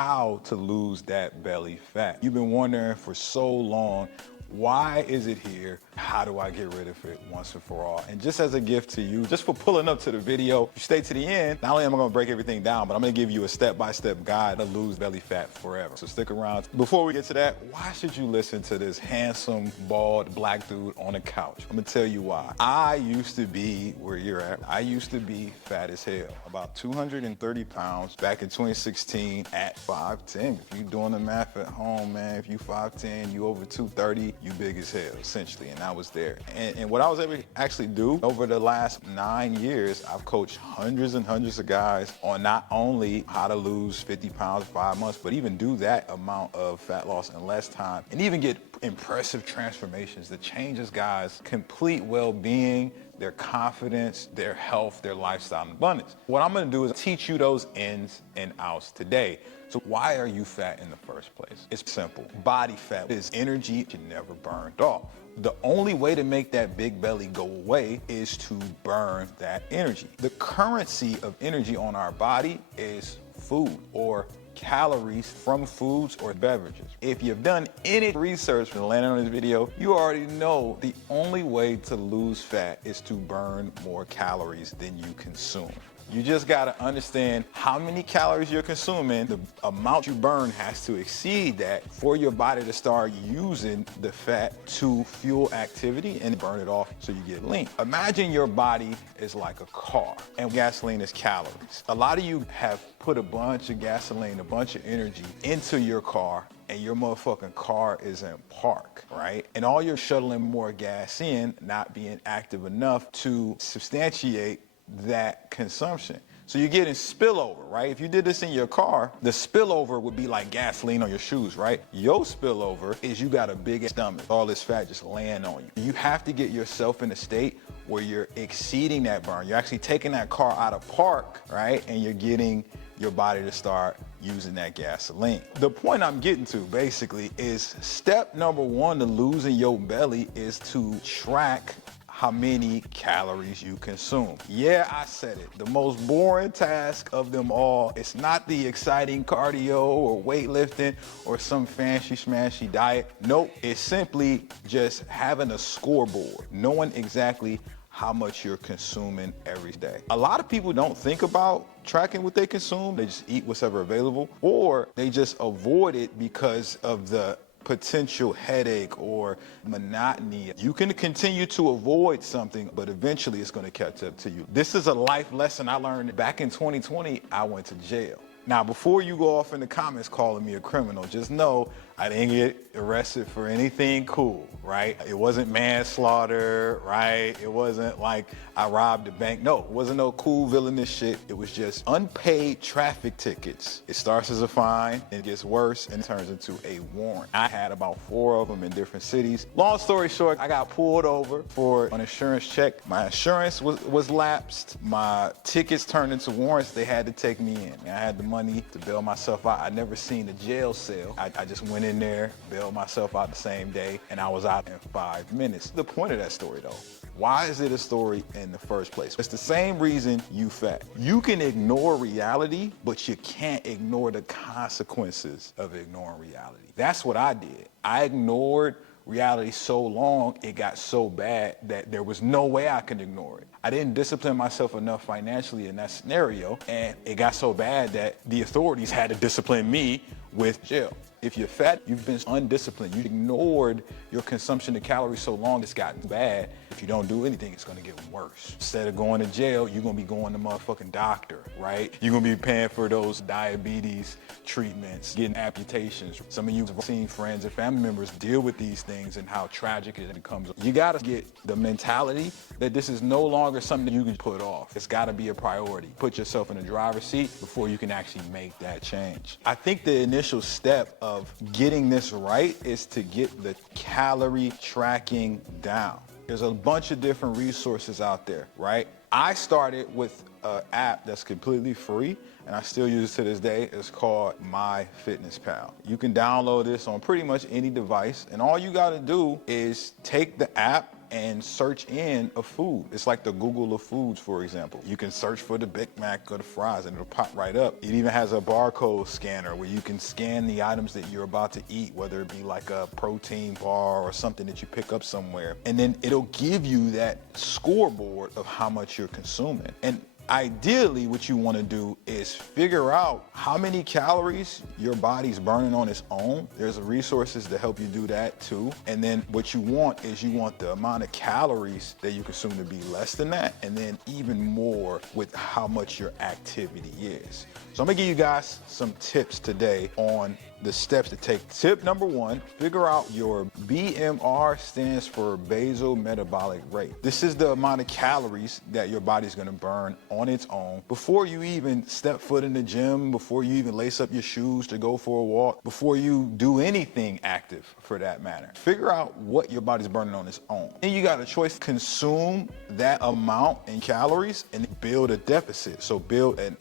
how to lose that belly fat. You've been wondering for so long, why is it here? How do I get rid of it once and for all? And just as a gift to you, just for pulling up to the video, if you stay to the end, not only am I gonna break everything down, but I'm gonna give you a step-by-step guide to lose belly fat forever. So stick around. Before we get to that, why should you listen to this handsome, bald, black dude on the couch? I'm gonna tell you why. I used to be where you're at. I used to be fat as hell, about 230 pounds back in 2016 at 5'10". If you're doing the math at home, man, if you 5'10", you over 230, you big as hell, essentially, and I was there. And what I was able to actually do over the last 9 years, I've coached hundreds and hundreds of guys on not only how to lose 50 pounds in 5 months, but even do that amount of fat loss in less time, and even get impressive transformations that changes guys' complete well-being, their confidence, their health, their lifestyle, and abundance. What I'm gonna do is teach you those ins and outs today. So why are you fat in the first place? It's simple. Body fat is energy you never burned off. The only way to make that big belly go away is to burn that energy. The currency of energy on our body is food, or calories from foods or beverages. If you've done any research for landing on this video, you already know the only way to lose fat is to burn more calories than you consume. You just gotta understand how many calories you're consuming. The amount you burn has to exceed that for your body to start using the fat to fuel activity and burn it off so you get lean. Imagine your body is like a car and gasoline is calories. A lot of you have put a bunch of gasoline, a bunch of energy into your car, and your motherfucking car is in park, right? And all you're shuttling more gas in, not being active enough to substantiate that consumption. So you're getting spillover, right? If you did this in your car, the spillover would be like gasoline on your shoes, right? Your spillover is you got a big stomach, all this fat just laying on you. You have to get yourself in a state where you're exceeding that burn. You're actually taking that car out of park, right? And you're getting your body to start using that gasoline. The point I'm getting to basically is step number one to losing your belly is to track how many calories you consume. Yeah, I said it. The most boring task of them all. It's not the exciting cardio or weightlifting or some fancy smashy diet. Nope, it's simply just having a scoreboard, knowing exactly how much you're consuming every day. A lot of people don't think about tracking what they consume. They just eat what's ever available, or they just avoid it because of the potential headache or monotony. You can continue to avoid something, but eventually it's going to catch up to you. This is a life lesson I learned back in 2020. I went to jail. Now, before you go off in the comments calling me a criminal, just know I didn't get arrested for anything cool, right? It wasn't manslaughter, right? It wasn't like I robbed a bank. No, it wasn't no cool villainous shit. It was just unpaid traffic tickets. It starts as a fine, and it gets worse and turns into a warrant. I had about 4 of them in different cities. Long story short, I got pulled over for an insurance check. My insurance was lapsed. My tickets turned into warrants. They had to take me in. I had the money to bail myself out. I never seen a jail cell. I just went in there, bailed myself out the same day, and I was out in 5 minutes. The point of that story though, why is it a story in the first place? It's the same reason you fat. You can ignore reality, but you can't ignore the consequences of ignoring reality. That's what I did. I ignored reality so long, it got so bad that there was no way I could ignore it. I didn't discipline myself enough financially in that scenario, and it got so bad that the authorities had to discipline me with jail. If you're fat, you've been undisciplined. You ignored your consumption of calories so long it's gotten bad. If you don't do anything, it's gonna get worse. Instead of going to jail, you're gonna be going to motherfucking doctor, right? You're gonna be paying for those diabetes treatments, getting amputations. Some of you have seen friends and family members deal with these things and how tragic it becomes. You gotta get the mentality that this is no longer something that you can put off. It's gotta be a priority. Put yourself in the driver's seat before you can actually make that change. I think the initial step of getting this right is to get the calorie tracking down. There's a bunch of different resources out there, right? I started with an app that's completely free, and I still use it to this day. It's called MyFitnessPal. You can download this on pretty much any device, and all you gotta do is take the app and search in a food. It's like the Google of foods, for example. You can search for the Big Mac or the fries and it'll pop right up. It even has a barcode scanner where you can scan the items that you're about to eat, whether it be like a protein bar or something that you pick up somewhere. And then it'll give you that scoreboard of how much you're consuming. And ideally, what you want to do is figure out how many calories your body's burning on its own. There's resources to help you do that too. And then what you want is you want the amount of calories that you consume to be less than that, and then even more with how much your activity is. So I'm gonna give you guys some tips today on the steps to take. Tip number one, figure out your BMR, stands for basal metabolic rate. This is the amount of calories that your body's gonna burn on its own before you even step foot in the gym, before you even lace up your shoes to go for a walk, before you do anything active for that matter. Figure out what your body's burning on its own. Then you got a choice to consume that amount in calories and build a deficit. So build an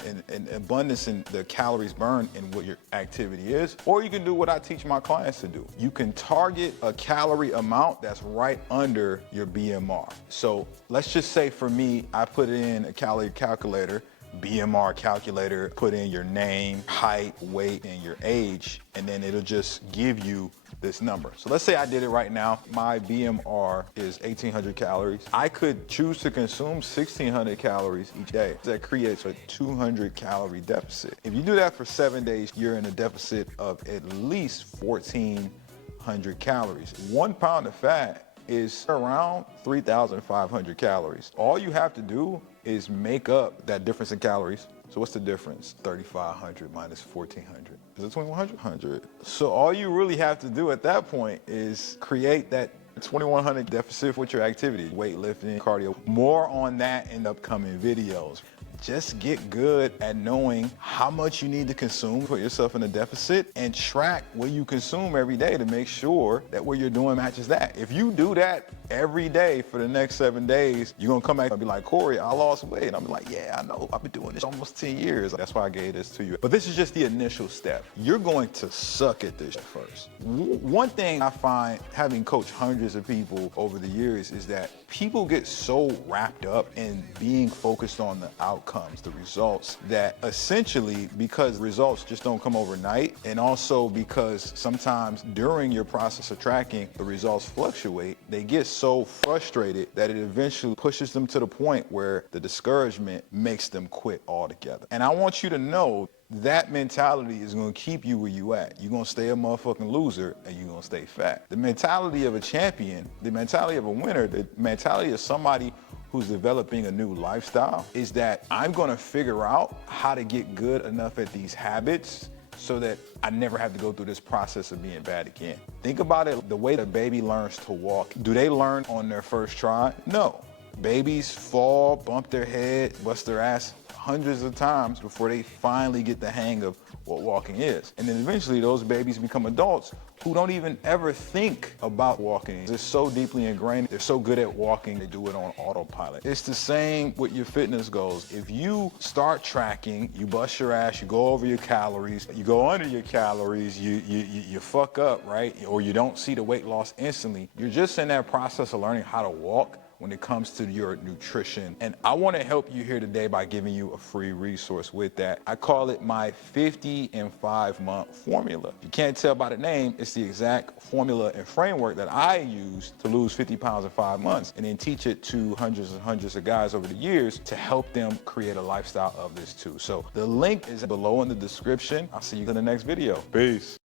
abundance in the calories burned in what your activity is. Or you can do what I teach my clients to do. You can target a calorie amount that's right under your BMR. So let's just say for me, I put in a calorie calculator, BMR calculator, put in your name, height, weight, and your age, and then it'll just give you this number. So let's say I did it right now. My BMR is 1,800 calories. I could choose to consume 1,600 calories each day. That creates a 200 calorie deficit. If you do that for 7 days, you're in a deficit of at least 1,400 calories. 1 pound of fat is around 3,500 calories. All you have to do is make up that difference in calories. So what's the difference? 3,500 minus 1,400. Is it 2,100? 100. So all you really have to do at that point is create that 2,100 deficit with your activity, weightlifting, cardio. More on that in upcoming videos. Just get good at knowing how much you need to consume, put yourself in a deficit, and track what you consume every day to make sure that what you're doing matches that. If you do that every day for the next 7 days, you're gonna come back and be like, Corey, I lost weight. And I'm like, yeah, I know, I've been doing this almost 10 years. That's why I gave this to you. But this is just the initial step. You're going to suck at this first. One thing I find, having coached hundreds of people over the years, is that people get so wrapped up in being focused on the outcomes, the results, that essentially, because results just don't come overnight, and also because sometimes during your process of tracking, the results fluctuate, they get so frustrated that it eventually pushes them to the point where the discouragement makes them quit altogether. And I want you to know that mentality is going to keep you where you at. You're going to stay a motherfucking loser and you're going to stay fat. The mentality of a champion, the mentality of a winner, the mentality of somebody who's developing a new lifestyle is that I'm going to figure out how to get good enough at these habits so that I never have to go through this process of being bad again. Think about it, the way a baby learns to walk. Do they learn on their first try? No. Babies fall, bump their head, bust their ass hundreds of times before they finally get the hang of what walking is. And then eventually those babies become adults who don't even ever think about walking. They're so deeply ingrained, they're so good at walking, they do it on autopilot. It's the same with your fitness goals. If you start tracking, you bust your ass, you go over your calories, you go under your calories, you fuck up, right? Or you don't see the weight loss instantly, you're just in that process of learning how to walk when it comes to your nutrition. And I want to help you here today by giving you a free resource with that. I call it my 50 in 5 month formula. If you can't tell by the name, it's the exact formula and framework that I use to lose 50 pounds in 5 months, and then teach it to hundreds and hundreds of guys over the years to help them create a lifestyle of this too. So the link is below in the description. I'll see you in the next video. Peace.